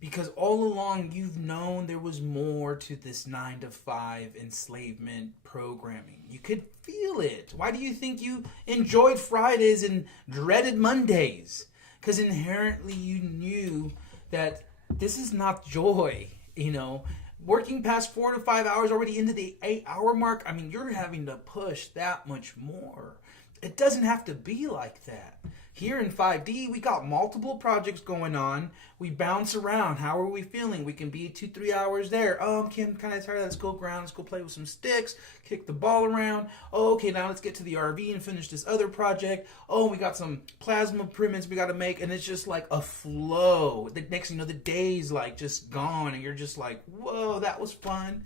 Because all along you've known there was more to this 9 to 5 enslavement programming. You could feel it. Why do you think you enjoyed Fridays and dreaded Mondays? Because inherently you knew that this is not joy, you know. Working past 4 to 5 hours, already into the 8-hour mark, I mean, you're having to push that much more. It doesn't have to be like that. Here in 5D, we got multiple projects going on. We bounce around. How are we feeling? We can be 2-3 hours there. Oh, I'm kind of tired. Let's go around. Let's go play with some sticks. Kick the ball around. Oh, okay, now let's get to the RV and finish this other project. Oh, we got some plasma pyramids we got to make. And it's just like a flow. The next thing you know, the day's like just gone. And you're just like, whoa, that was fun.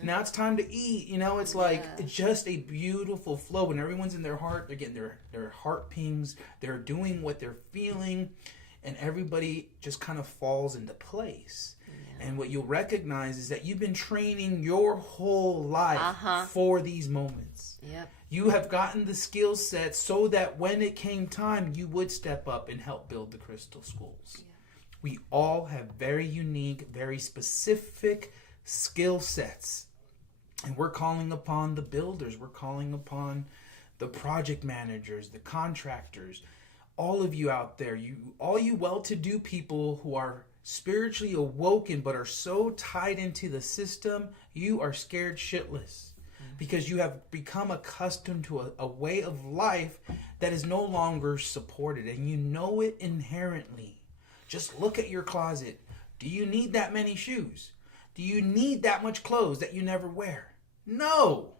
Now it's time to eat. You know, it's like it's just a beautiful flow. When everyone's in their heart, they're getting their heart pings. They're doing what they're feeling. and everybody just kind of falls into place. And what you'll recognize is that you've been training your whole life for these moments. Yep. You have gotten the skill set so that when it came time, you would step up and help build the crystal schools. Yeah. We all have very unique, very specific skill sets. And we're calling upon the builders. We're calling upon the project managers, the contractors, all of you out there, all you well-to-do people who are spiritually awoken but are so tied into the system, you are scared shitless because you have become accustomed to a way of life that is no longer supported, and you know it inherently. Just look at your closet. Do you need that many shoes? Do you need that much clothes that you never wear? No.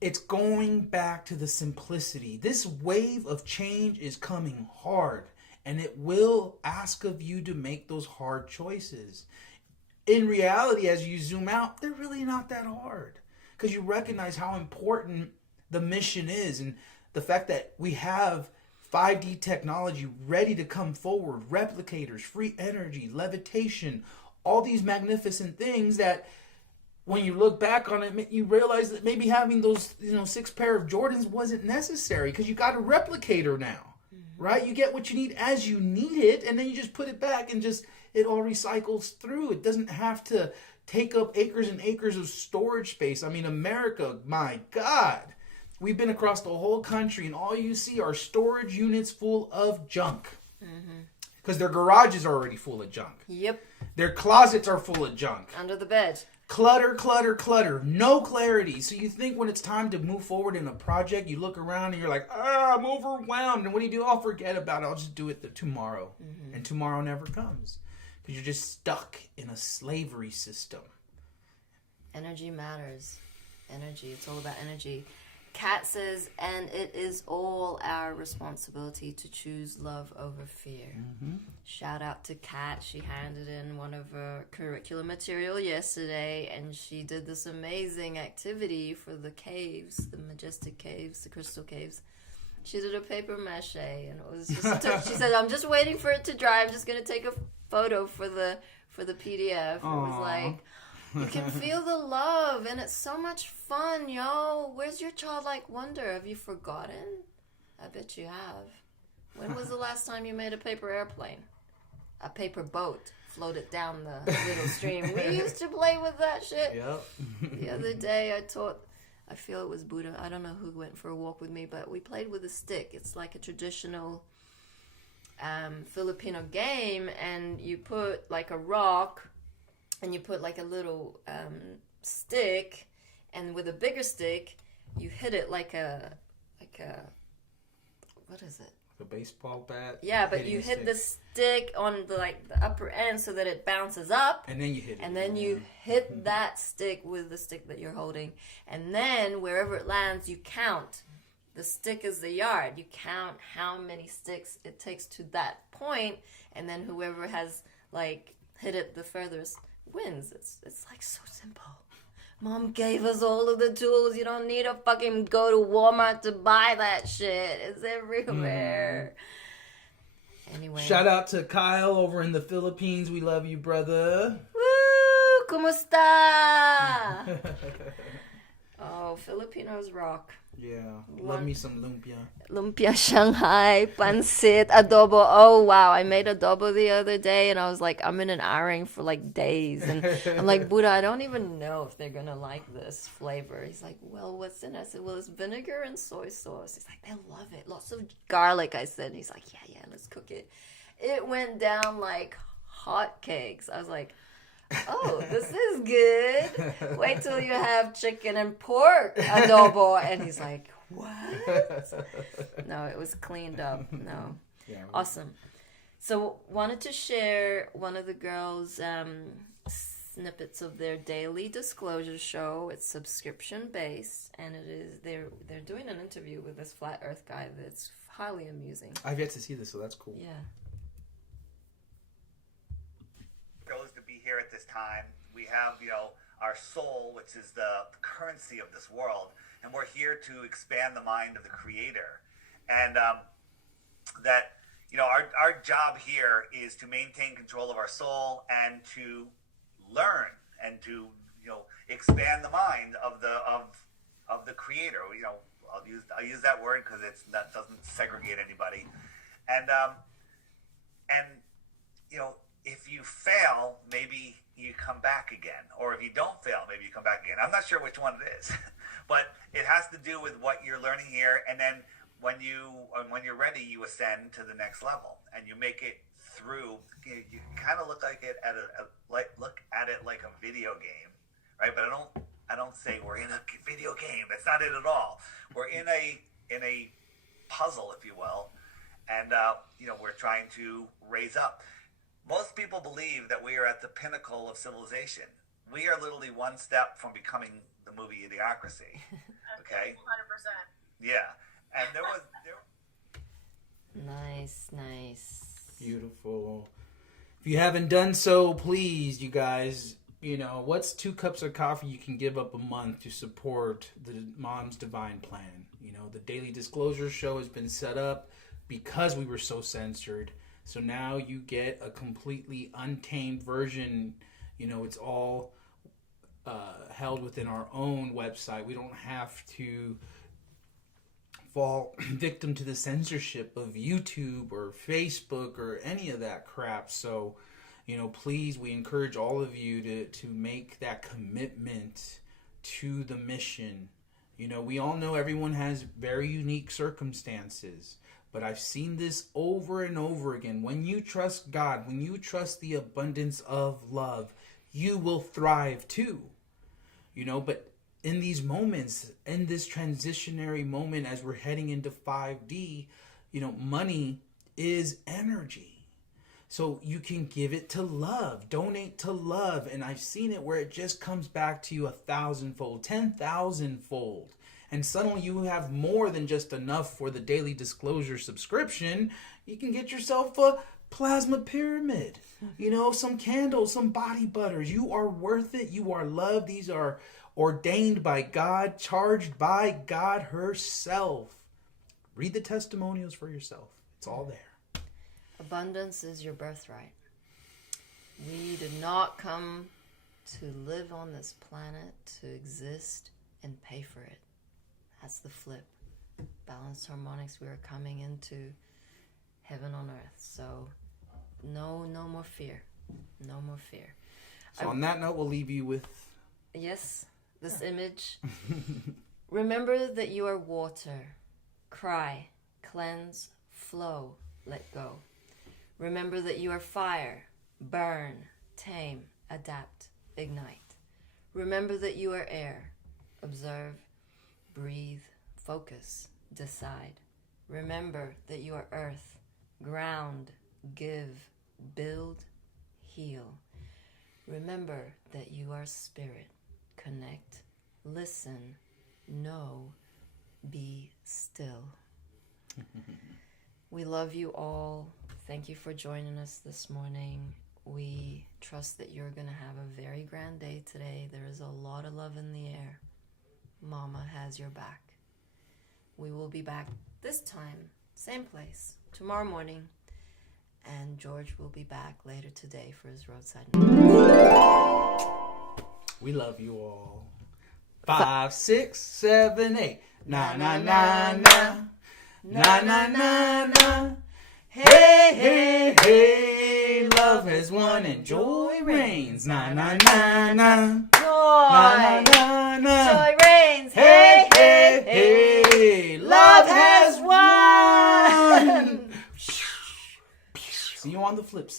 It's going back to the simplicity. This wave of change is coming hard. And it will ask of you to make those hard choices. In reality, as you zoom out, they're really not that hard. Because you recognize how important the mission is. And the fact that we have 5D technology ready to come forward. Replicators, free energy, levitation. All these magnificent things that when you look back on it, you realize that maybe having those 6 pair of Jordans wasn't necessary. Because you got a replicator now. Right? You get what you need as you need it, and then you just put it back and it all recycles through. It doesn't have to take up acres and acres of storage space. I mean, America, my God. We've been across the whole country, and all you see are storage units full of junk. Because their garages are already full of junk. Yep. Their closets are full of junk. Under the bed. Clutter, clutter, clutter. No clarity. So you think when it's time to move forward in a project, you look around and you're like, I'm overwhelmed. And what do? I'll forget about it. I'll just do it tomorrow. And tomorrow never comes. Because you're just stuck in a slavery system. Energy matters. Energy. It's all about energy. Kat says, and it is all our responsibility to choose love over fear. Shout out to Kat. She handed in one of her curriculum material yesterday, and she did this amazing activity for the caves, the majestic caves, the crystal caves. She did a paper mache, and it was just. She said, "I'm just waiting for it to dry. I'm just gonna take a photo for the PDF." It was like. You can feel the love, and it's so much fun, yo. Where's your childlike wonder? Have you forgotten? I bet you have. When was the last time you made a paper airplane? A paper boat floated down the little stream. We used to play with that shit. Yep. The other day I feel it was Buddha. I don't know who went for a walk with me, but we played with a stick. It's like a traditional Filipino game, and you put like a rock and you put like a little stick, and with a bigger stick, you hit it like a what is it? The baseball bat. Yeah, but you hit the stick on the upper end so that it bounces up. And then you hit it. And then you hit that stick with the stick that you're holding. And then wherever it lands, you count. The stick is the yard. You count how many sticks it takes to that point, and then whoever has hit it the furthest wins. It's like so simple. Mom gave us all of the tools. You don't need to fucking go to Walmart to buy that shit. It's everywhere. Anyway. Shout out to Kyle over in the Philippines. We love you, brother. Woo! Kumusta? Oh, Filipinos rock. Yeah. Love me some lumpia. Lumpia Shanghai, pancit, adobo. Oh, wow. I made adobo the other day, and I was like, I'm in an airing for days. And I'm like, Buddha, I don't even know if they're going to like this flavor. He's like, well, what's in it? I said, well, it's vinegar and soy sauce. He's like, they'll love it. Lots of garlic, I said. And he's like, yeah, let's cook it. It went down like hotcakes. I was like, oh, this is good. Wait till you have chicken and pork adobo. And he's like, what? No, it was cleaned up. No. Yeah, awesome. So wanted to share one of the girls' snippets of their daily disclosure show. It's subscription based, and it is they're doing an interview with this flat earth guy that's highly amusing. I've yet to see this, so that's cool. Yeah. Goes to be here at this time. We have, our soul, which is the currency of this world, and we're here to expand the mind of the Creator. And that, our job here is to maintain control of our soul and to learn and to expand the mind of the creator. I'll use that word because that doesn't segregate anybody. And if you fail, maybe you come back again, or if you don't fail, maybe you come back again. I'm not sure which one it is, but it has to do with what you're learning here, and then when you're ready, you ascend to the next level, and you make it through. You kind of look at it like a video game, right? But I don't say we're in a video game. That's not it at all. We're in a puzzle, if you will, and we're trying to raise up. Most people believe that we are at the pinnacle of civilization. We are literally one step from becoming the movie Idiocracy. Okay? 100%. Yeah. And there was Nice. Beautiful. If you haven't done so, please, you guys, what's 2 cups of coffee you can give up a month to support the Mom's Divine Plan? The Daily Disclosure show has been set up because we were so censored. So now you get a completely untamed version. It's all held within our own website. We don't have to fall victim to the censorship of YouTube or Facebook or any of that crap. So, please, we encourage all of you to make that commitment to the mission. We all know everyone has very unique circumstances. But I've seen this over and over again. When you trust God, when you trust the abundance of love, you will thrive too. But in these moments, in this transitionary moment as we're heading into 5D, money is energy. So you can give it to love, donate to love. And I've seen it where it just comes back to you 1,000-fold, 10,000-fold. And suddenly you have more than just enough for the Daily Disclosure subscription. You can get yourself a plasma pyramid, some candles, some body butters. You are worth it. You are loved. These are ordained by God, charged by God herself. Read the testimonials for yourself. It's all there. Abundance is your birthright. We did not come to live on this planet to exist and pay for it. That's the flip. Balanced harmonics. We are coming into heaven on earth. So no more fear. No more fear. So on that note, we'll leave you with this image. Remember that you are water. Cry, cleanse, flow, let go. Remember that you are fire. Burn, tame, adapt, ignite. Remember that you are air. Observe, breathe, focus, decide. Remember that you are earth, ground, give, build, heal. Remember that you are spirit. Connect, listen, know, be still. We love you all. Thank you for joining us this morning. We trust that you're going to have a very grand day today. There is a lot of love in the air. Mama has your back. We will be back this time, same place, tomorrow morning. And George will be back later today for his roadside. We love you all. 5, 6, 7, 8. Na na na na. Na na na na. Hey, hey, hey. Love has won and joy reigns. Na na na na. Joy! Na na na na. Joy reigns! Hey, hey, hey. Love has won. See you on the flip side.